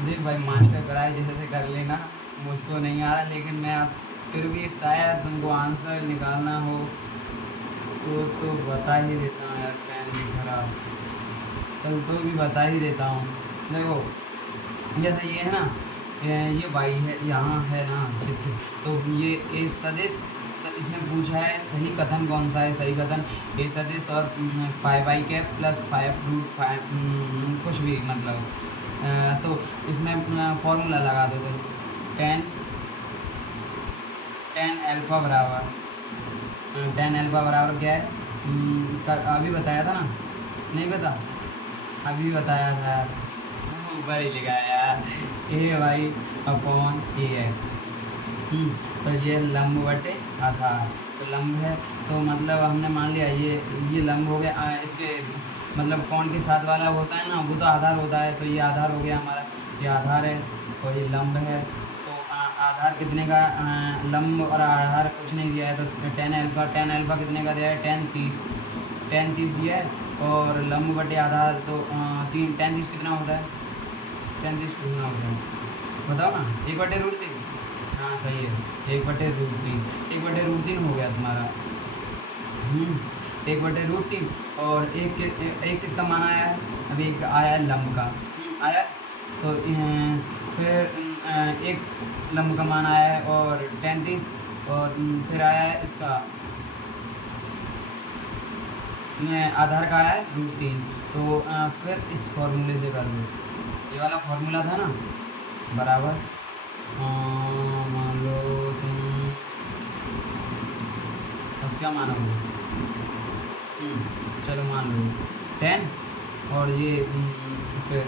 देख भाई मास्टर कराए जैसे से कर लेना, मुझको नहीं आ रहा, लेकिन मैं अब फिर भी शायद तुमको आंसर निकालना हो तो बता ही देता हूँ यार, पेन भी खराब। चल तो भी बता ही देता हूँ। देखो जैसे ये है ना, ये वाई है, यहाँ है ना चित्र, तो ये ए सदिश, तो इसमें पूछा है सही कथन कौन सा है। सही कथन ए सदिश और 5i कैप प्लस 5√5 कुछ भी मतलब, तो इसमें फॉर्मूला लगा दो। तो टेन टेन अल्फ़ा बराबर, टेन अल्फ़ा बराबर क्या है, अभी बताया था ना, नहीं बता, अभी बताया था यार, ऊपर ही लिखा है यार, ए वाई अपॉन ए एक्स। तो ये लंब बटे आधार, तो लंब है, तो मतलब हमने मान लिया ये लंब हो गया, इसके मतलब कोण के साथ वाला होता है ना, वो तो आधार होता है, तो ये आधार हो गया हमारा, ये आधार है और ये लंब है। तो आधार कितने का, लंब और आधार कुछ नहीं दिया है, तो टेन अल्फ़ा कितने का दिया है, टेन तीस दिया है, और लंब बटे आधार तो तीन, टेन तीस कितना होता है, टेन तीस कितना होता है बताओ ना, 1/√3। हाँ सही है, 1/√3, 1/√3 हो गया तुम्हारा। 1/√3, और एक किसका मान आया है, अभी एक आया है लंब का, आया है? तो फिर एक लंब का मान आया है और 33, और फिर आया है इसका आधार का आया है √3। तो फिर इस फॉर्मूले से कर लो, ये वाला फॉर्मूला था ना, बराबर मान लो तुम, अब क्या मानोगे, चलो मान लो 10, और ये फिर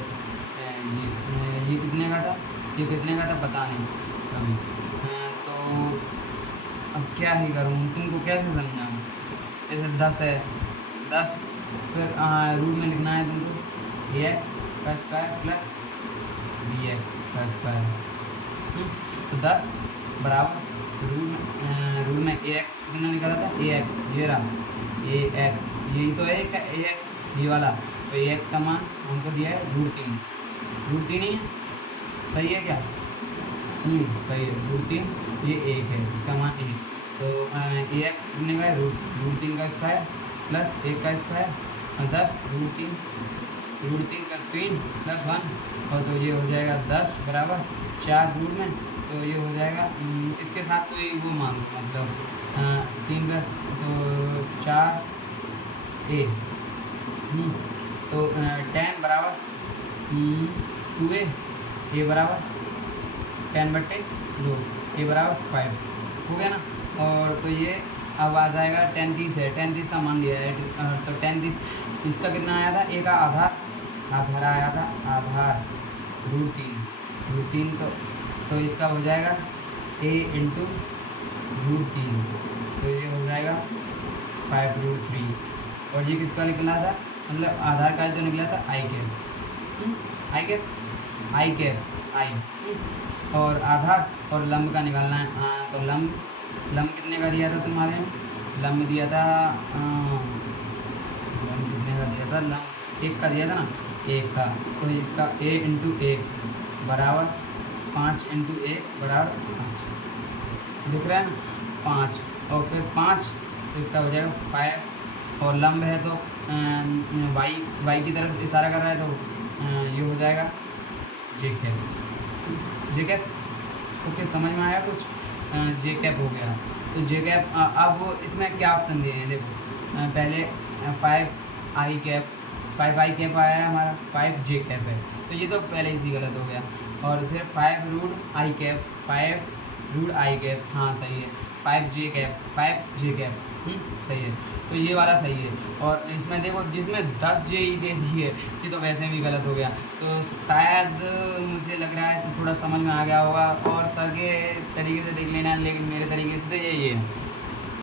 ये कितने का था, ये कितने का था पता नहीं अभी। तो अब क्या ही करूँ, तुमको कैसे समझाऊँ। जैसे 10 है, 10, फिर रूट में लिखना है तुमको ए एक्स का स्क्वायर प्लस बी एक्स का स्क्वायर। तो 10 बराबर रूट में ए एक्स कितना निकाला था, ए एक्स ये रहा, ए एक्स यही तो है ए एक्स ये वाला, तो ए एक्स का मान हमको दिया है √3, √3 ही है, सही है क्या, सही है, √3 ये एक है, इसका मान एक, तो ए एक्स कितने का है, √3 का स्क्वायर प्लस 1 का स्क्वायर, और 10 √3 का 3 प्लस 1, और तो ये हो जाएगा 10 बराबर 4 रूट में, तो ये हो जाएगा इसके साथ कोई वो मान मतलब 3 प्लस तो 4 ए, तो 10 बराबर 2a, ए बराबर 10/2, ए बराबर 5 हो गया ना। और तो ये अब आ जाएगा 10 30 है, 10 30 का मान दिया है, तो 10 30 इसका कितना आया था, ए का आधार आया था, आधार √3, तो इसका हो जाएगा a इंटू √3, तो ये हो जाएगा 5√3, और ये किसका निकला था, मतलब आधार का जो निकला था आई कैप, और आधार और लंब का निकालना है। तो लंब कितने का दिया था तुम्हारे में, लंब दिया था लंब कितने का दिया था, लंब 1 का दिया था ना, 1 का, तो इसका a इंटू 1 बराबर 5 इंटू 1 बराबर 5, दिख रहा है ना 5, और फिर 5, तो इसका हो जाएगा 5, और लंब है तो वाई की तरफ इशारा कर रहा है, तो ये हो जाएगा जे कैप। ओके समझ में आया कुछ, जे कैप हो गया, तो जे कैप। अब इसमें क्या ऑप्शन दिए हैं देखो, पहले 5i कैप आया है हमारा, 5j कैप है, तो ये तो पहले ही गलत हो गया, और फिर 5√i कैप, हाँ सही है, 5j कैप सही है, तो ये वाला सही है। और इसमें देखो जिसमें 10 जे ई दे दी है, ये तो वैसे भी गलत हो गया, तो शायद मुझे लग रहा है कि थोड़ा समझ में आ गया होगा, और सर के तरीके से देख लेना, लेकिन मेरे तरीके से तो यही है।